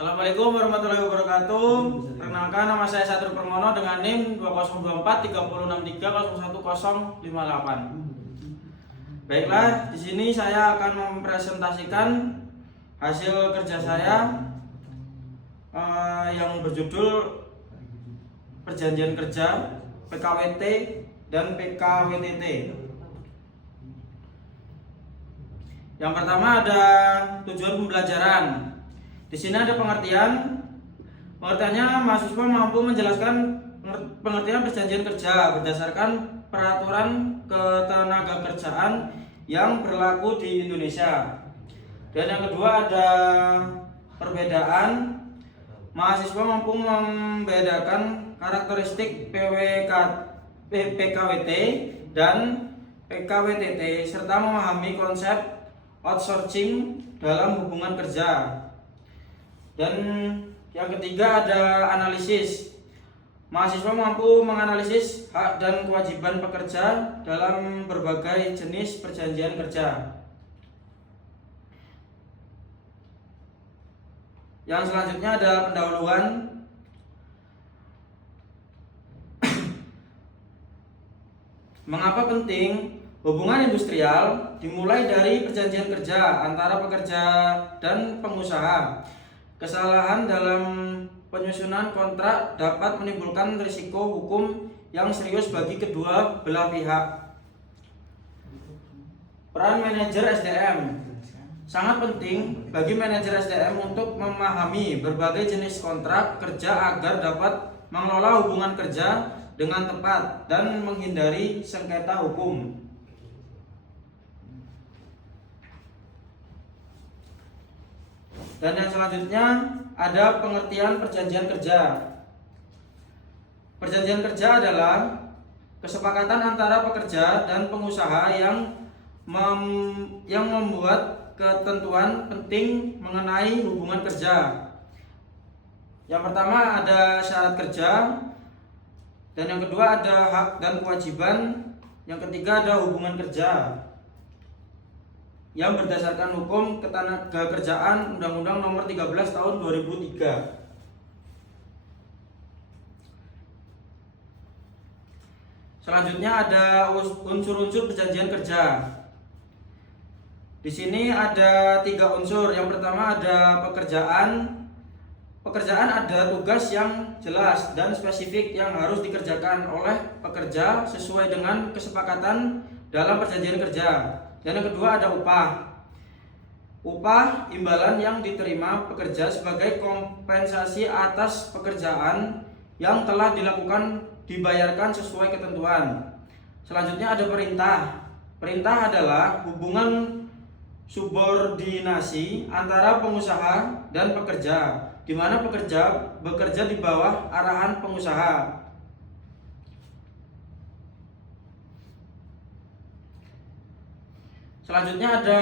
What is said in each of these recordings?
Assalamualaikum warahmatullahi wabarakatuh. Perkenalkan, nama saya Satrio Permono dengan NIM 2024 3063011058. Baiklah, di sini saya akan mempresentasikan hasil kerja saya yang berjudul Perjanjian Kerja, PKWT dan PKWTT. Yang pertama ada tujuan pembelajaran. Di sini ada pengertian. Pengertiannya, mahasiswa mampu menjelaskan pengertian perjanjian kerja berdasarkan peraturan ketenagakerjaan yang berlaku di Indonesia. Dan yang kedua ada perbedaan. Mahasiswa mampu membedakan karakteristik PKWT dan PKWTT serta memahami konsep outsourcing dalam hubungan kerja. Dan yang ketiga ada analisis. Mahasiswa mampu menganalisis hak dan kewajiban pekerja dalam berbagai jenis perjanjian kerja. Yang selanjutnya ada pendahuluan. Mengapa penting hubungan industrial dimulai dari perjanjian kerja antara pekerja dan pengusaha? Kesalahan dalam penyusunan kontrak dapat menimbulkan risiko hukum yang serius bagi kedua belah pihak. Peran manajer SDM. Sangat penting bagi manajer SDM untuk memahami berbagai jenis kontrak kerja agar dapat mengelola hubungan kerja dengan tepat dan menghindari sengketa hukum. Dan yang selanjutnya ada pengertian perjanjian kerja. Perjanjian kerja adalah kesepakatan antara pekerja dan pengusaha yang membuat ketentuan penting mengenai hubungan kerja. Yang pertama ada syarat kerja, dan yang kedua ada hak dan kewajiban, yang ketiga ada hubungan kerja yang berdasarkan hukum ketenagakerjaan Undang-Undang Nomor 13 Tahun 2003. Selanjutnya ada unsur-unsur perjanjian kerja. Di sini ada 3 unsur. Yang pertama ada pekerjaan. Pekerjaan ada tugas yang jelas dan spesifik yang harus dikerjakan oleh pekerja sesuai dengan kesepakatan dalam perjanjian kerja. Dan yang kedua ada upah. Upah imbalan yang diterima pekerja sebagai kompensasi atas pekerjaan yang telah dilakukan dibayarkan sesuai ketentuan. Selanjutnya ada perintah. Perintah adalah hubungan subordinasi antara pengusaha dan pekerja, di mana pekerja bekerja di bawah arahan pengusaha. Selanjutnya ada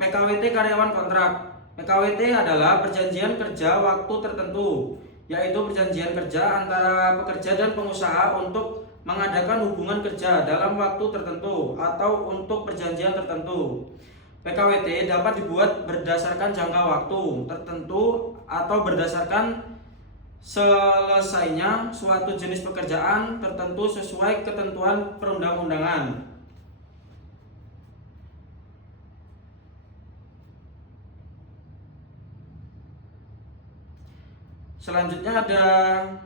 PKWT karyawan kontrak. PKWT adalah perjanjian kerja waktu tertentu, yaitu perjanjian kerja antara pekerja dan pengusaha untuk mengadakan hubungan kerja dalam waktu tertentu atau untuk perjanjian tertentu. PKWT dapat dibuat berdasarkan jangka waktu tertentu atau berdasarkan selesainya suatu jenis pekerjaan tertentu sesuai ketentuan perundang-undangan. Selanjutnya ada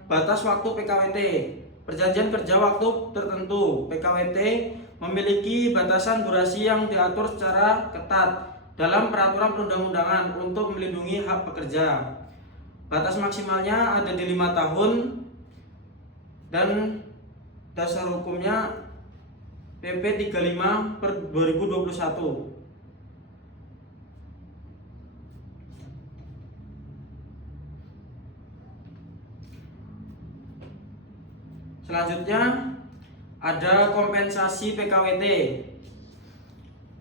batas waktu PKWT. Perjanjian kerja waktu tertentu PKWT memiliki batasan durasi yang diatur secara ketat dalam peraturan perundang-undangan untuk melindungi hak pekerja. Batas maksimalnya ada di 5 tahun dan dasar hukumnya PP 35/2021. Selanjutnya ada kompensasi PKWT.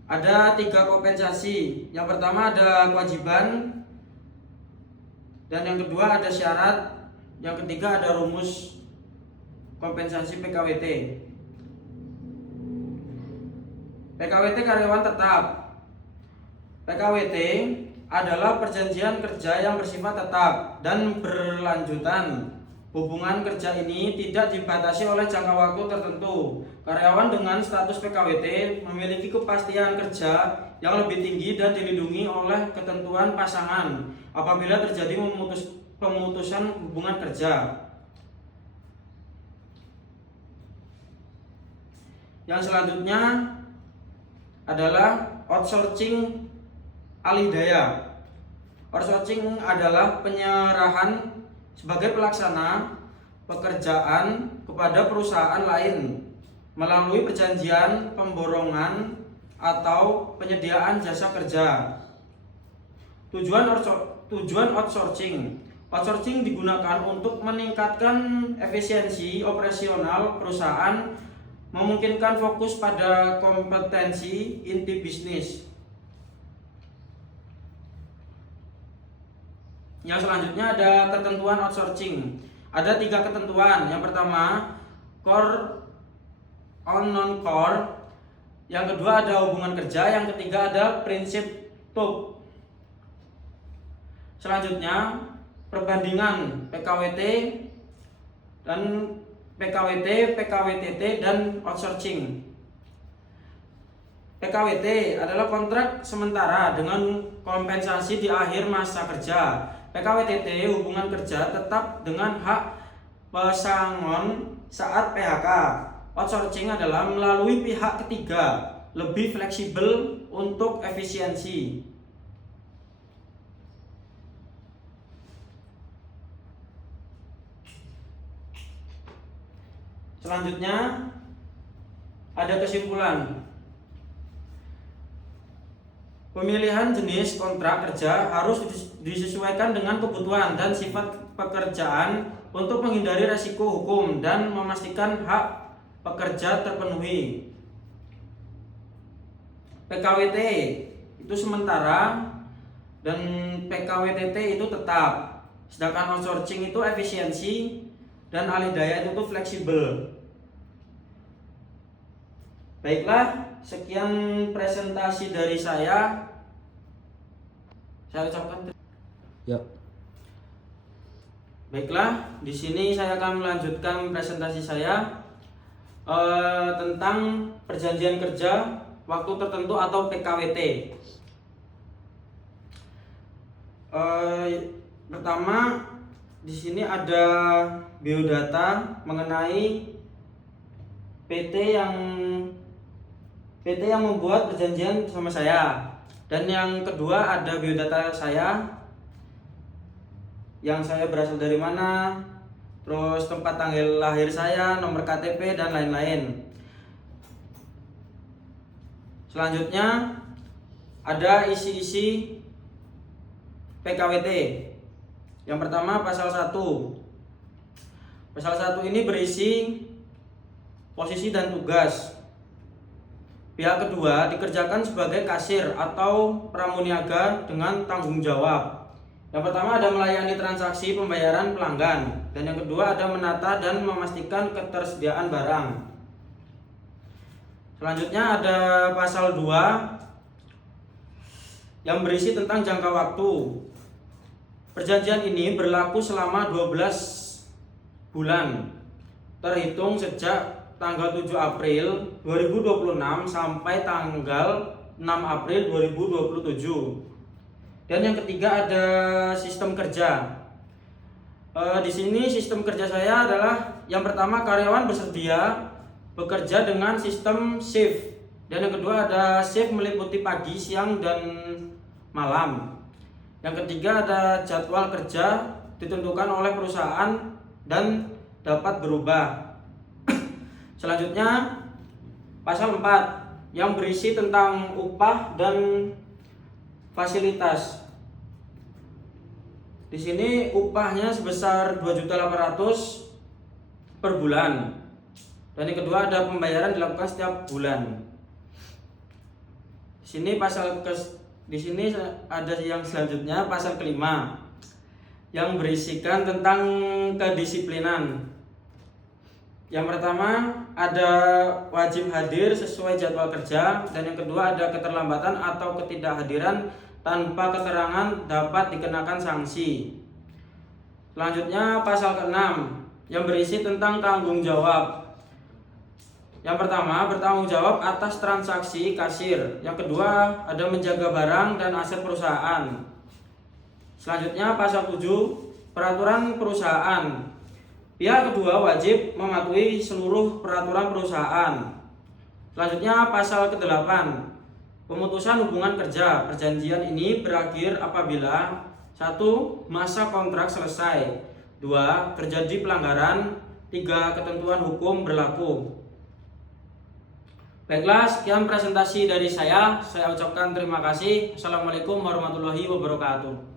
Ada 3 kompensasi. Yang pertama ada kewajiban, dan yang kedua ada syarat, yang ketiga ada rumus kompensasi PKWT. PKWT karyawan tetap. PKWT adalah perjanjian kerja yang bersifat tetap dan berlanjutan. Hubungan kerja ini tidak dibatasi oleh jangka waktu tertentu. Karyawan dengan status PKWT memiliki kepastian kerja yang lebih tinggi dan dilindungi oleh ketentuan pasangan apabila terjadi pemutusan hubungan kerja. Yang selanjutnya adalah outsourcing alih daya. Outsourcing adalah penyerahan sebagai pelaksana pekerjaan kepada perusahaan lain melalui perjanjian pemborongan atau penyediaan jasa kerja. Tujuan outsourcing digunakan untuk meningkatkan efisiensi operasional perusahaan, memungkinkan fokus pada kompetensi inti bisnis. Yang selanjutnya ada ketentuan outsourcing. Ada 3 ketentuan. Yang pertama, core on non-core. Yang kedua ada hubungan kerja. Yang ketiga ada prinsip TUP. Selanjutnya, perbandingan PKWT dan PKWT, PKWTT dan outsourcing. PKWT adalah kontrak sementara dengan kompensasi di akhir masa kerja. PKWTT hubungan kerja tetap dengan hak pesangon saat PHK. Outsourcing adalah melalui pihak ketiga, lebih fleksibel untuk efisiensi. Selanjutnya ada kesimpulan. Pemilihan jenis kontrak kerja harus disesuaikan dengan kebutuhan dan sifat pekerjaan untuk menghindari resiko hukum dan memastikan hak pekerja terpenuhi. PKWT itu sementara dan PKWTT itu tetap. Sedangkan outsourcing itu efisiensi dan alih daya itu fleksibel. Baiklah, sekian presentasi dari saya. Saya ucapkan. Ya. Baiklah, di sini saya akan melanjutkan presentasi saya tentang perjanjian kerja waktu tertentu atau PKWT. Pertama, di sini ada biodata mengenai PT yang membuat perjanjian sama saya. Dan yang kedua ada biodata saya, yang saya berasal dari mana, terus tempat tanggal lahir saya, nomor KTP dan lain-lain. Selanjutnya ada isi-isi PKWT. Yang pertama pasal 1. Pasal 1 ini berisi posisi dan tugas. Pihak kedua dikerjakan sebagai kasir atau pramuniaga dengan tanggung jawab. Yang pertama ada melayani transaksi pembayaran pelanggan, dan yang kedua ada menata dan memastikan ketersediaan barang. Selanjutnya ada pasal 2 yang berisi tentang jangka waktu. Perjanjian ini berlaku selama 12 bulan terhitung sejak tanggal 7 April 2026 sampai tanggal 6 April 2027. Dan yang ketiga ada sistem kerja. Di sini sistem kerja saya adalah yang pertama karyawan bersedia bekerja dengan sistem shift. Dan yang kedua ada shift meliputi pagi, siang dan malam. Yang ketiga ada jadwal kerja ditentukan oleh perusahaan dan dapat berubah. Selanjutnya pasal 4 yang berisi tentang upah dan fasilitas. Di sini upahnya sebesar 2.800.000 per bulan. Dan yang kedua ada pembayaran dilakukan setiap bulan. Di sini ada yang selanjutnya pasal kelima yang berisikan tentang kedisiplinan. Yang pertama ada wajib hadir sesuai jadwal kerja, dan yang kedua ada keterlambatan atau ketidakhadiran tanpa keterangan dapat dikenakan sanksi. Selanjutnya pasal ke-6 yang berisi tentang tanggung jawab. Yang pertama, bertanggung jawab atas transaksi kasir. Yang kedua, ada menjaga barang dan aset perusahaan. Selanjutnya pasal 7, peraturan perusahaan. Pihak kedua wajib mematuhi seluruh peraturan perusahaan. Selanjutnya pasal ke-8, pemutusan hubungan kerja. Perjanjian ini berakhir apabila 1. Masa kontrak selesai. 2. Terjadi pelanggaran. 3. Ketentuan hukum berlaku. Baiklah, sekian presentasi dari saya. Saya ucapkan terima kasih. Assalamualaikum warahmatullahi wabarakatuh.